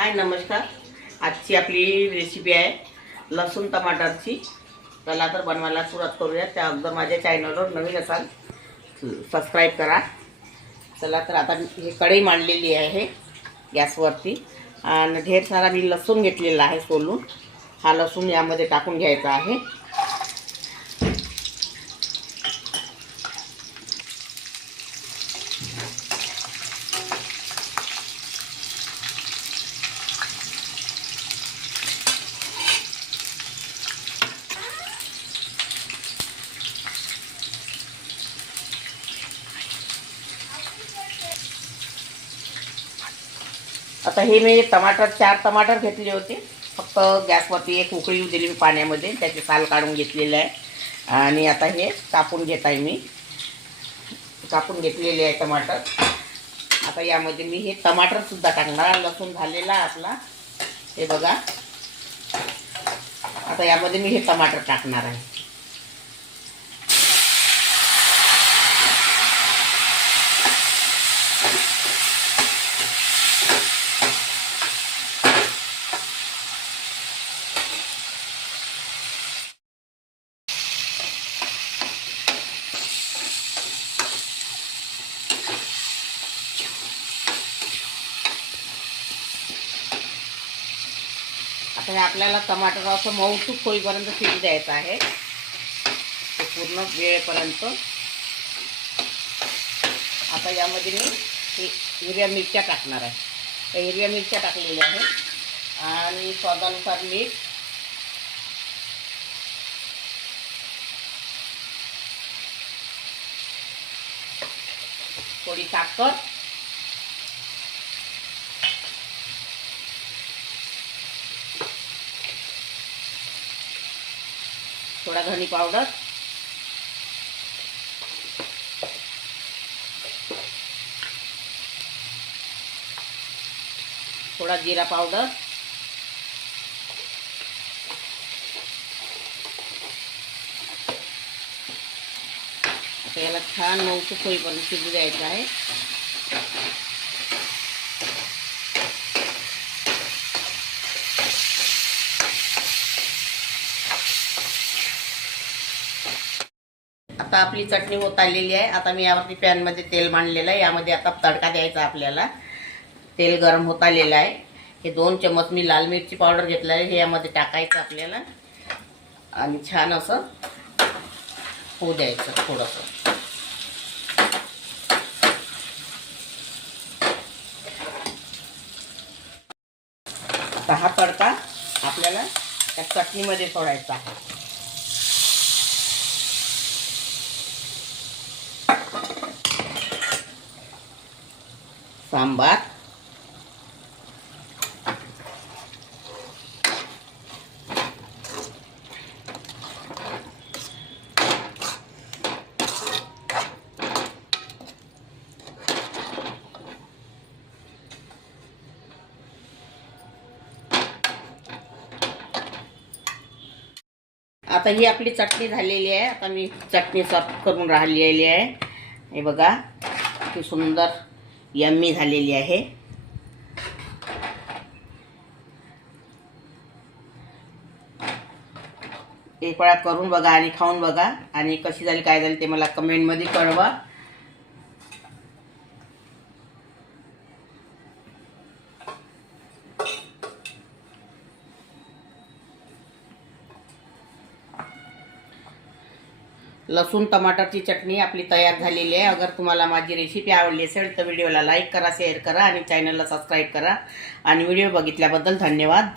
हाय नमस्कार। आजची आपली रेसिपी आहे लसूण टमाटरची। चला तर बनवायला सुरुवात करूया। त्या अगोदर माझ्या चॅनलवर नवीन असाल सबस्क्राईब करा। चला तर आता हे कढई मांडलेली आहे गॅसवरती आणि ढेर सारा मी लसूण घेतलेला आहे सोलून। हा लसूण यामध्ये टाकून घ्यायचा आहे। आता हे मी टमाटर 4 टमाटर घेतले होते। फक्त गॅसवरती एक उकळी येऊ दिली मी पाण्यामध्ये, त्याचे साल काढून घेतलेले आहे आणि आता हे कापून घेत आहे मी। कापून घेतलेले आहे टमाटर। आता यामध्ये मी हे टमाटर सुद्धा टाकणार। लसूण झालेला आपला हे बघा। आता यामध्ये मी हे टमाटर टाकणार आहे। आता हे आपल्याला टमाटर असं मऊसूक होईपर्यंत शिजू द्यायचं आहे, ते पूर्ण वेळेपर्यंत। आता यामध्ये मी हिरव्या मिरच्या टाकणार आहे। त्या हिरव्या मिरच्या टाकलेल्या आहेत आणि स्वादानुसार मीठ, थोडी साखर, थोड़ा धनी पाउडर, थोड़ा जीरा पाउडर, आता याला छान मऊसूक होईपर्यंत शिजू द्यायचं आहे। आता आपली चटणी होत आलेली आहे। आता मी यावरती पॅन मध्ये तेल मांडलेलं आहे। यामध्ये आता तडका द्यायचा आपल्याला। तेल गरम होत आलेलं आहे। हे 2 चम्मच मी लाल मिरची पावडर घेतलं आहे, हे यामध्ये टाकायचं आपल्याला आणि छान असं होऊ द्यायचं थोडंसं। आता हा तडका आपल्याला त्या चटणीमध्ये सोडायचा आहे। सांबार, आता ही आपली चटणी झालेली आहे। आता मी चटणी सर्व करून राहिलेली आहे। हे बघा किती सुंदर यम्मी झालेली आहे। एक वेळा करून बघा आणि खाऊन बघा आणि कशी झाली काय झाली ते मला कमेंट मध्ये कळवा। लसूण टमाटरची चटणी आपली तयार झालेली आहे। अगर तुम्हाला माझी रेसिपी आवडली असेल तर व्हिडिओला लाईक करा, शेअर करा आणि चॅनलला सबस्क्राईब करा। आणि व्हिडिओ बघितल्याबद्दल धन्यवाद।